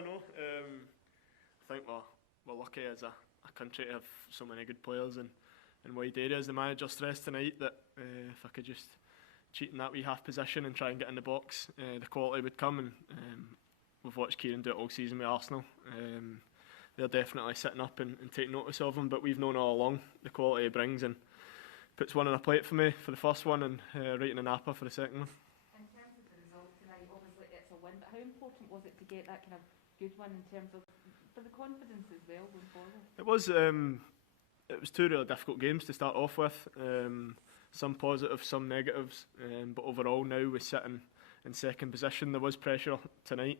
I know. I think we're lucky as a country to have so many good players in wide areas. The manager stressed tonight that if I could just cheat in that wee half position and try and get in the box, the quality would come. And we've watched Kieran do it all season with Arsenal. They're definitely sitting up and taking notice of him, but we've known all along the quality he brings, and puts one on a plate for me for the first one and right in a napper for the second one. In terms of the result tonight, obviously it's a win, but how important was it to get that kind of good one in terms of for the confidence as well going forward? It was two really difficult games to start off with. Some positives, some negatives, but overall now we're sitting in second position. There was pressure tonight.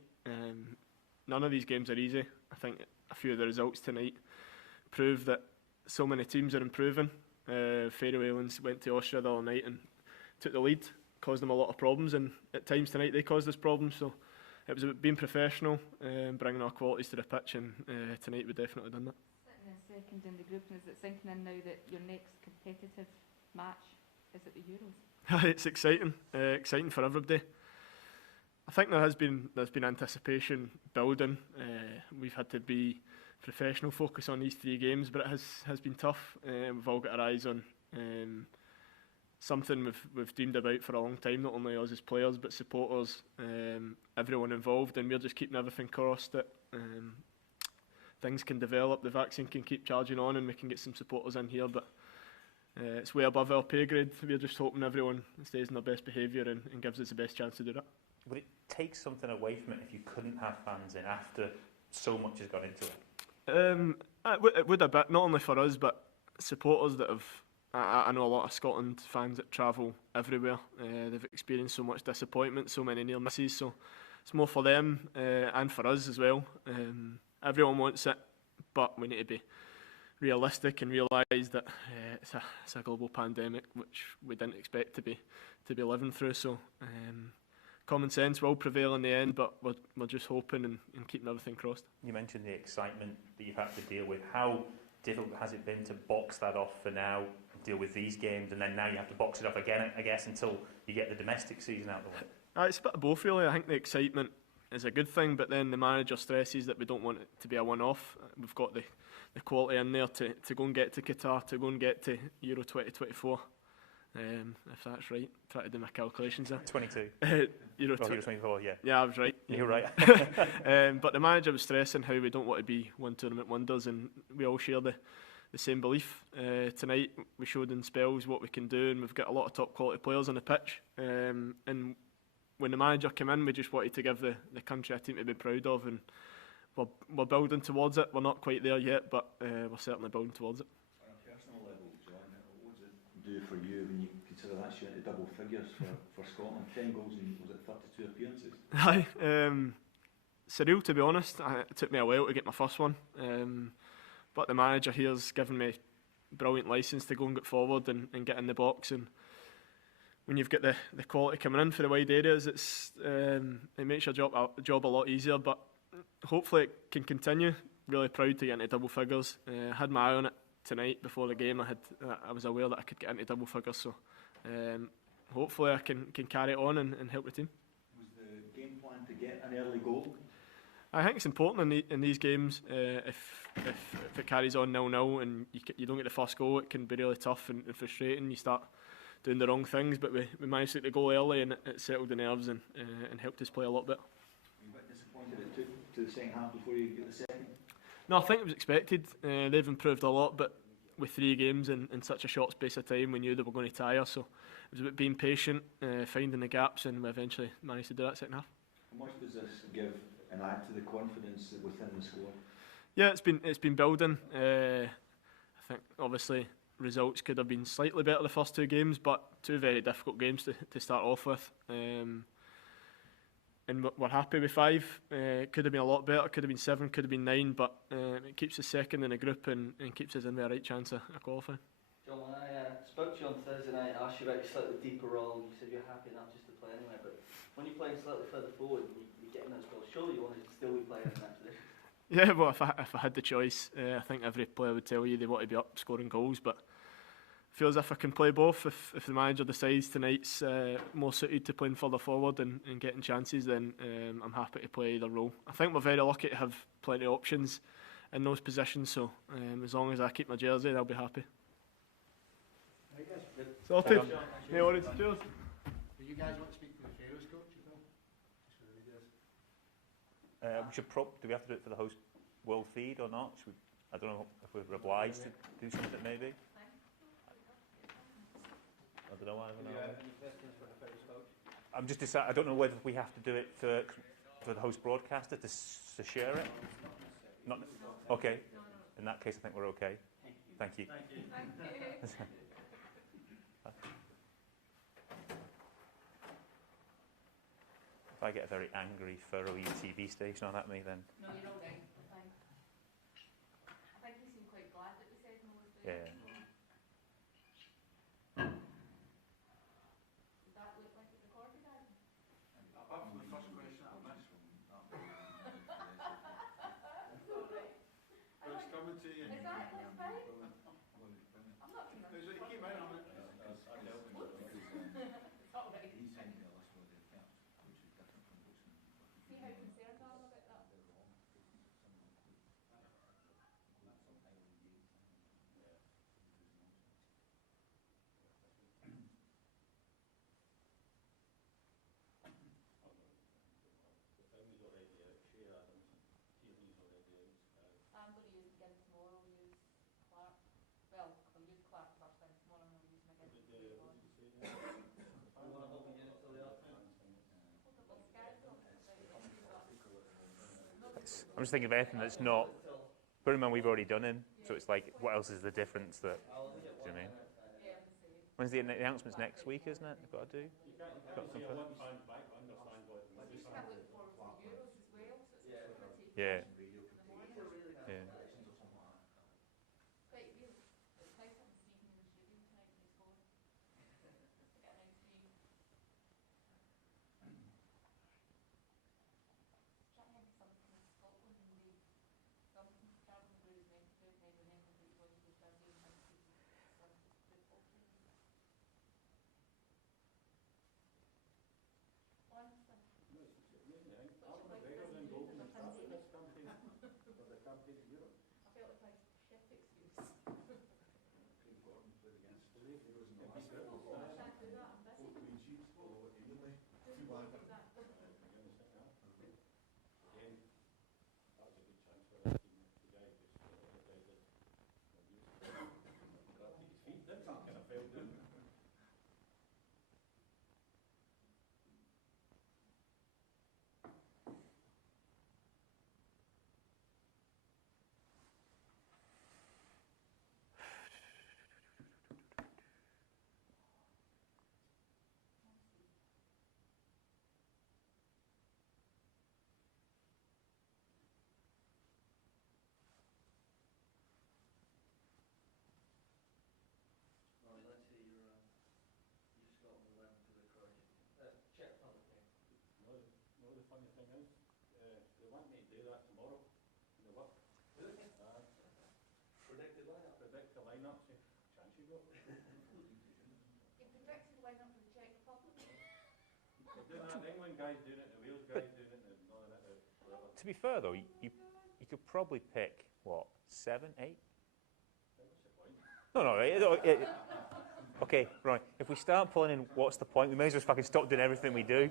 None of these games are easy. I think a few of the results tonight prove that so many teams are improving. Faroe Islands went to Austria the other night and took the lead, caused them a lot of problems, and at times tonight they caused us problems. So it was about being professional, bringing our qualities to the pitch, and tonight we definitely done that. Sitting in second in the group, and is it sinking in now that your next competitive match is at the Euros? It's exciting for everybody. I think there has been anticipation building. We've had to be professional, focus on these three games, but it has been tough. We've all got our eyes on something we've dreamed about for a long time, not only us as players but supporters, everyone involved, and we're just keeping everything crossed that things can develop, the vaccine can keep charging on, and we can get some supporters in here, but it's way above our pay grade. We're just hoping everyone stays in their best behaviour and gives us the best chance to do that. Would it take something away from it if you couldn't have fans in after so much has gone into it? It would a bit, not only for us but supporters that have. I know a lot of Scotland fans that travel everywhere. They've experienced so much disappointment, so many near misses. So it's more for them and for us as well. Everyone wants it, but we need to be realistic and realise that it's a global pandemic which we didn't expect to be living through. So common sense will prevail in the end, but we're just hoping and keeping everything crossed. You mentioned the excitement that you've had to deal with. How difficult has it been to box that off for now, deal with these games, and then now you have to box it off again, I guess, until you get the domestic season out of the way? It's a bit of both, really. I think the excitement is a good thing, but then the manager stresses that we don't want it to be a one-off. We've got the quality in there to go and get to Qatar, to go and get to Euro 2024. If that's right, try to do my calculations there. 22. Euro 24, yeah. Yeah, I was right. You're right. But the manager was stressing how we don't want to be one tournament wonders, and we all share the same belief. Tonight we showed in spells what we can do, and we've got a lot of top quality players on the pitch. And when the manager came in, we just wanted to give the country a team to be proud of, and we're building towards it. We're not quite there yet, but we're certainly building towards it. On a personal level, John, what does it do for you when you consider that's you into double figures for Scotland? 10 goals in, was it 32 appearances? Aye, surreal to be honest. It took me a while to get my first one, but the manager here's given me brilliant licence to go and get forward and get in the box. And when you've got the quality coming in for the wide areas, it makes your job a lot easier. But hopefully it can continue. Really proud to get into double figures. I had my eye on it tonight before the game. I was aware that I could get into double figures, so hopefully I can carry it on and help the team. Was the game plan to get an early goal? I think it's important in these games. If it carries on 0-0 and you don't get the first goal, it can be really tough and frustrating. You start doing the wrong things, but we managed to get the goal early, and it settled the nerves and helped us play a lot better. Were you a bit disappointed it took to the second half before you get the second? No, I think it was expected. They've improved a lot, but with 3 games in such a short space of time, we knew they were going to tire. So it was about being patient, finding the gaps, and we eventually managed to do that second half. How much does this give and add to the confidence within the squad? Yeah, it's been building. I think obviously results could have been slightly better the first 2 games, but 2 very difficult games to start off with. And we're happy with 5. Could have been a lot better, could have been 7, could have been 9, but it keeps us second in the group and keeps us in with a right chance of qualifying. John, when I spoke to you on Thursday night, I asked you about your slightly deeper role. You said you're happy enough just to play anyway, but when you're playing slightly further forward and you're getting those goals, surely you want to still be playing in that position? Yeah, well, if I had the choice, I think every player would tell you they want to be up scoring goals, but feel as if I can play both. If the manager decides tonight's more suited to playing further forward and getting chances, then I'm happy to play either role. I think we're very lucky to have plenty of options in those positions, so as long as I keep my jersey, I'll be happy. Sorted. No worries. Cheers. Do you guys want to speak to the Faroes coach as well? Just for the videos. We should do we have to do it for the host world feed or not? I don't know if we're obliged to do something maybe. I don't know. Do you have any questions for the Faroes coach? I'm just deciding. I don't know whether we have to do it for the host broadcaster to share it. Not okay. In that case, I think we're okay. Thank you. Thank you. If I get a very angry Faroe TV station on at me, then No, you're all right. Fine. I think you seem quite glad that we said no. yeah. Did that look like it recorded, Adam? Apart from the first question I missed. All right. It's coming to you. Is that like fine? I'm not keen on It came out on it. It's all right. See how concerned I am about that? I'm going to use McGinn tomorrow. I'll use Clarke. Well, I'll use Clarke first thing tomorrow and I'll use McGinn. You want to hold me in it till the afternoon? I'm just thinking of anything that's not. Bear in mind we've already done him, so it's like, what else is the difference that? Do you know what I mean? When's the announcements next week, isn't it? You've got to do. Got to confirm. We just can't look forward to the Euros as well, so it's Yeah. going to take Yeah. in the morning. Yeah. Quite weird. It's nice having Stephen in the studio tonight when he's home. I get a nice view. Trying to think of something in Scotland and the something travelling through his meant to do, and then remember that he was with Brazil and had to do some football training. Honestly. I felt like a shit excuse. I can't do that, I'm busy. Just do that. Right, let's see your Scotland 11 to the Croatia. Czech Republic game. No, the funny thing is, they want me to do that tomorrow. In the work. Really? Predicted lineup. Predict the lineup, see, chance you got. You predicted the lineup for the Czech Republic? They're doing that, the England guys doing it, the Wales guys doing it, and none of it. To be fair though, you could probably pick what 7, 8. What's the point? No. Okay, right. If we start pulling in, what's the point? We may as well fucking stop doing everything we do.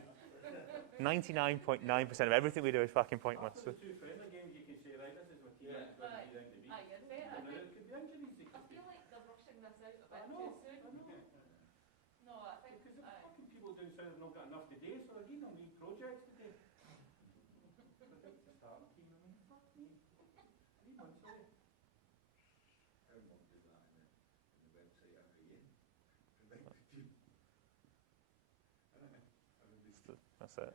99.9% of everything we do is fucking pointless. So. The two friendly games you can say, right, this is what team Yeah. is going to be down to beat. Aye, you're right. And then it could be injuries. It I could be, feel like they're rushing this out a bit I too know. soon. No, I think Because the fucking people down south have not got enough to do, so they're giving them wee projects to do. Predict the starting team, I mean, fuck me. 3 months away. How long do that in the website every year? That's it.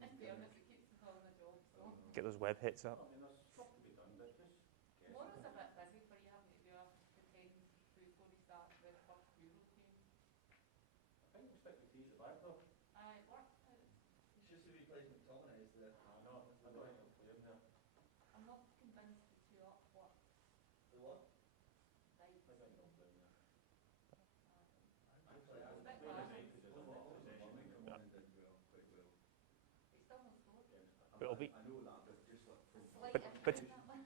in fairness, it keeps them on the job. So Get those web hits up. I mean, there's stuff to be done, but just guess. tomorrow's a bit busy for you having to do a pretend before you start the first Euros game. I think we'll stick with these at back though. It worked out. It's just a replacement McTominay is the I know, I don't think we'll play in there. I'm not convinced the two up work what? right. I think we'll play in there. it'll be. I know that, but just like from Slight But- increment but- that one.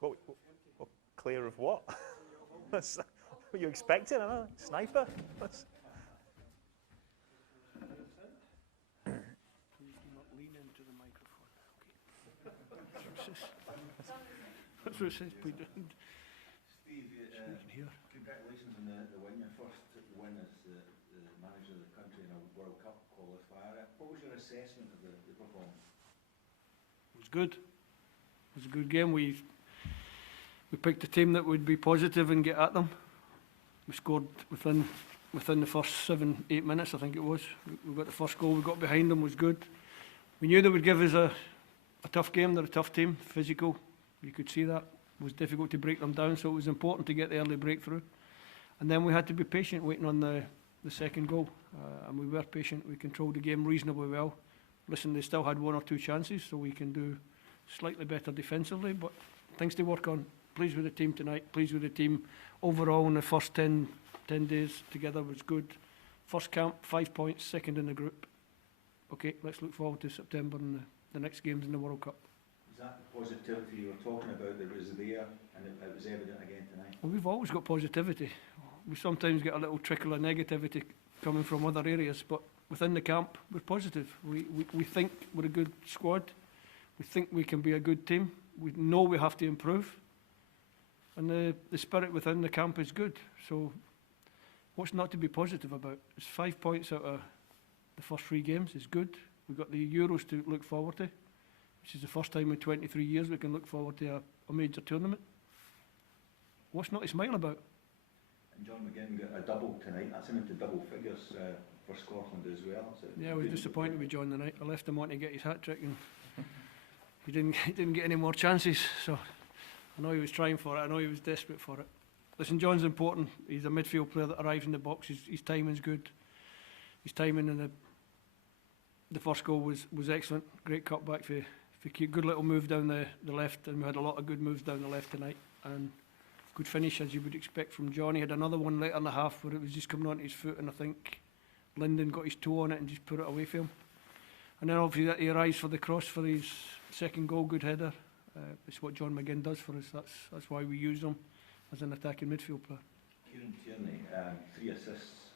What, clear of what? What were you expecting? I don't know, sniper? Please do not lean into the microphone. That's what it says. Please don't. Steve, So we can hear. congratulations on the win, your first win as the manager of the country in a World Cup qualifier. What was your assessment of the performance? It was good. It was a good game. We picked a team that would be positive and get at them. We scored within the first 7-8 minutes, I think it was. We got the first goal, we got behind them, was good. We knew they would give us a tough game. They're a tough team, physical. You could see that. It was difficult to break them down, so it was important to get the early breakthrough. And then we had to be patient waiting on the second goal. And we were patient. We controlled the game reasonably well. Listen, they still had 1 or 2 chances, so we can do slightly better defensively, but things to work on. Pleased with the team tonight, pleased with the team overall in the first 10 days together was good. First camp, 5 points, second in the group. Okay, let's look forward to September and the next games in the World Cup. Is that the positivity you were talking about that was there and it was evident again tonight? Well, we've always got positivity. We sometimes get a little trickle of negativity coming from other areas, but within the camp, we're positive. We think we're a good squad. We think we can be a good team. We know we have to improve. And the spirit within the camp is good. So what's not to be positive about? It's 5 points out of the first 3 games. It's good. We've got the Euros to look forward to, which is the first time in 23 years we can look forward to a major tournament. What's not to smile about? And John McGinn got a double tonight. That's him into double figures for Scotland as well. So Yeah, I was disappointed with John tonight. I left him on to get his hat-trick and he didn't get any more chances. So I know he was trying for it. I know he was desperate for it. Listen, John's important. He's a midfield player that arrives in the box. His timing's good. His timing in the first goal was excellent. Great cutback for good little move down the left, and we had a lot of good moves down the left tonight. And good finish, as you would expect from John. He had another one later in the half where it was just coming onto his foot, and I think Lyndon got his toe on it and just put it away for him. And then obviously he arrives for the cross for his second goal, good header. It's what John McGinn does for us. That's why we use him as an attacking midfield player. Kieran Tierney, 3 assists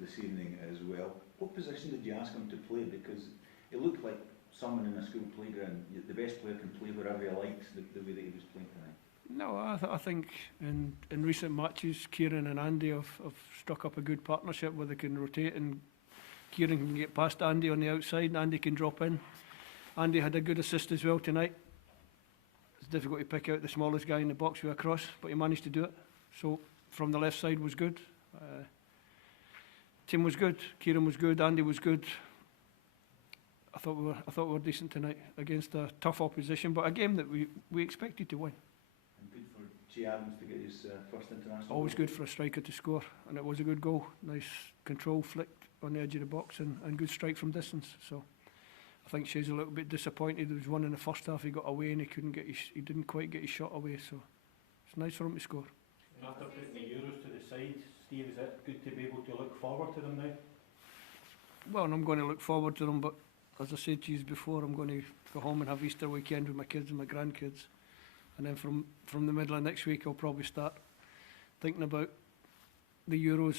this evening as well. What position did you ask him to play? Because it looked like someone in a school playground, the best player can play wherever he likes, the way that he was playing tonight. No, I think in recent matches, Kieran and Andy have struck up a good partnership where they can rotate, and Kieran can get past Andy on the outside and Andy can drop in. Andy had a good assist as well tonight. It's difficult to pick out the smallest guy in the box with a cross, but he managed to do it. So from the left side was good. Team was good. Kieran was good. Andy was good. I thought we were decent tonight against a tough opposition, but a game that we expected to win. And good for G. Adams to get his first international. Always goal. good for a striker to score, and it was a good goal. Nice control flick on the edge of the box and good strike from distance. So I think Shea's a little bit disappointed. There was one in the first half he got away and he didn't quite get his shot away. So it's nice for him to score. After putting the Euros to the side, Steve, is it good to be able to look forward to them now? Well, and I'm going to look forward to them, but as I said to you before, I'm going to go home and have Easter weekend with my kids and my grandkids. And then from the middle of next week, I'll probably start thinking about the Euros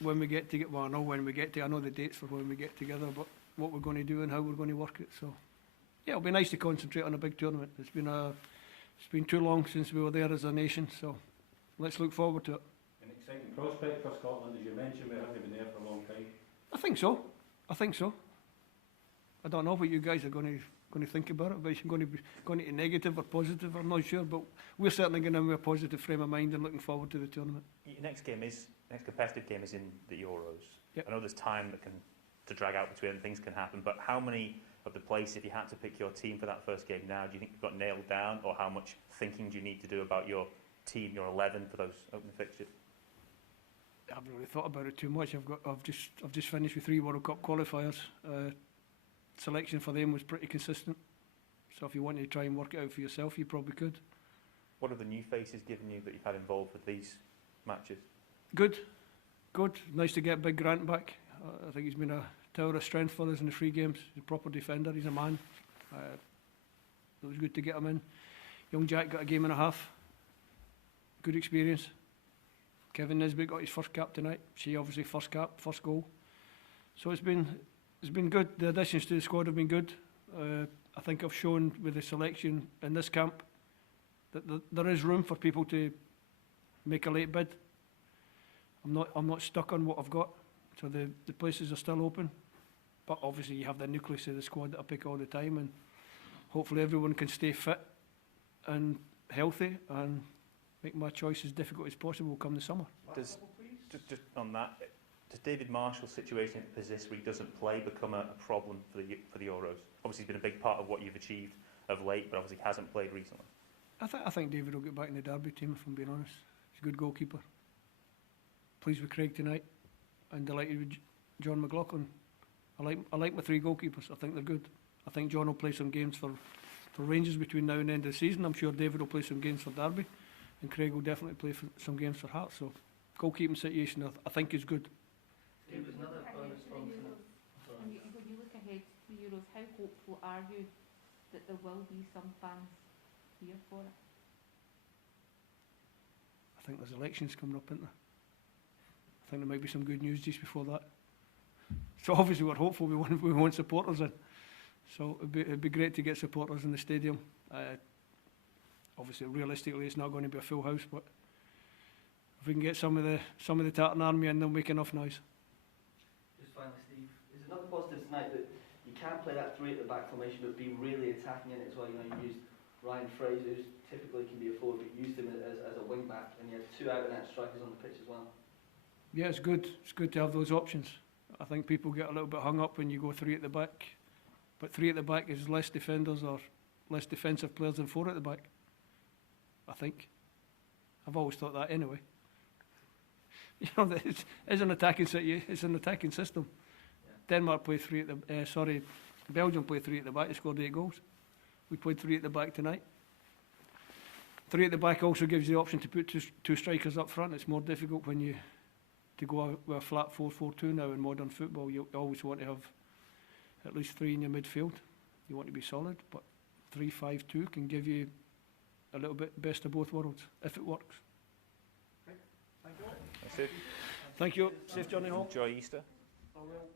when we get to well, I know when we get to, I know the dates for when we get together, but what we're going to do and how we're going to work it. So, yeah, it'll be nice to concentrate on a big tournament. It's been too long since we were there as a nation, so let's look forward to it. An exciting prospect for Scotland, as you mentioned, we haven't been there for a long time. I think so. I don't know what you guys are going to think about it, but it's going to be negative or positive, I'm not sure, but we're certainly going to have a positive frame of mind and looking forward to the tournament. Your next competitive game is in the Euros. Yep. I know there's time to drag out between, things can happen, but how many of the players, if you had to pick your team for that first game now, do you think you've got nailed down, or how much thinking do you need to do about your team, your 11 for those opening fixtures? I haven't really thought about it too much. I've just finished with 3 World Cup qualifiers. Selection for them was pretty consistent. So if you wanted to try and work it out for yourself, you probably could. What have the new faces given you that you've had involved with these matches? Good. good. Nice to get Big Grant back. I think he's been a tower of strength for us in the 3 games. He's a proper defender. He's a man. It was good to get him in. Young Jack got a game and a half. Good experience. Kevin Nisbet got his first cap tonight. She obviously first cap, first goal. So it's been good. The additions to the squad have been good. I think I've shown with the selection in this camp that there is room for people to make a late bid. I'm not stuck on what I've got, so the places are still open. But obviously you have the nucleus of the squad that I pick all the time, and hopefully everyone can stay fit and healthy and make my choice as difficult as possible come the summer. Just on that, does David Marshall's situation if Pizisri doesn't play become a problem for the Euros? Obviously, he's been a big part of what you've achieved of late, but obviously hasn't played recently. I think David will get back in the Derby team, if I'm being honest. He's a good goalkeeper. Pleased with Craig tonight, and delighted with John McLaughlin. I like my 3 goalkeepers. I think they're good. I think John will play some games for Rangers between now and the end of the season. I'm sure David will play some games for Derby, and Craig will definitely play some games for Hearts. So goalkeeping situation I think is good. It was another bonus from When you look ahead to the Euros, how hopeful are you that there will be some fans here for it? I think there's elections coming up, isn't there? I think there might be some good news just before that. So obviously we're hopeful we want supporters in. So it'd be great to get supporters in the stadium. Obviously, realistically, it's not going to be a full house, but if we can get some of the Tartan Army in, they'll make enough noise. Just finally, Steve, is it another positive tonight that you can't play that 3 at the back formation but be really attacking in it as well? You know, you used Ryan Fraser, who typically can be a forward, but you used him as a wing back, and you had 2 out-and-out strikers on the pitch as well. Yeah, it's good. It's good to have those options. I think people get a little bit hung up when you go 3 at the back, but 3 at the back is less defenders or less defensive players than 4 at the back. I think. I've always thought that anyway. You know, it's an attacking system. Yeah. Denmark played 3 at the Belgium played 3 at the back. They scored 8 goals. We played 3 at the back tonight. 3 at the back also gives you the option to put two strikers up front. It's more difficult when you to go out with a flat 4-4-2 now in modern football. You always want to have at least 3 in your midfield. You want to be solid, but 3-5-2 can give you a little bit best of both worlds if it works. Thank you. That's it. Thank you. Safe journey home. Enjoy Easter. I will.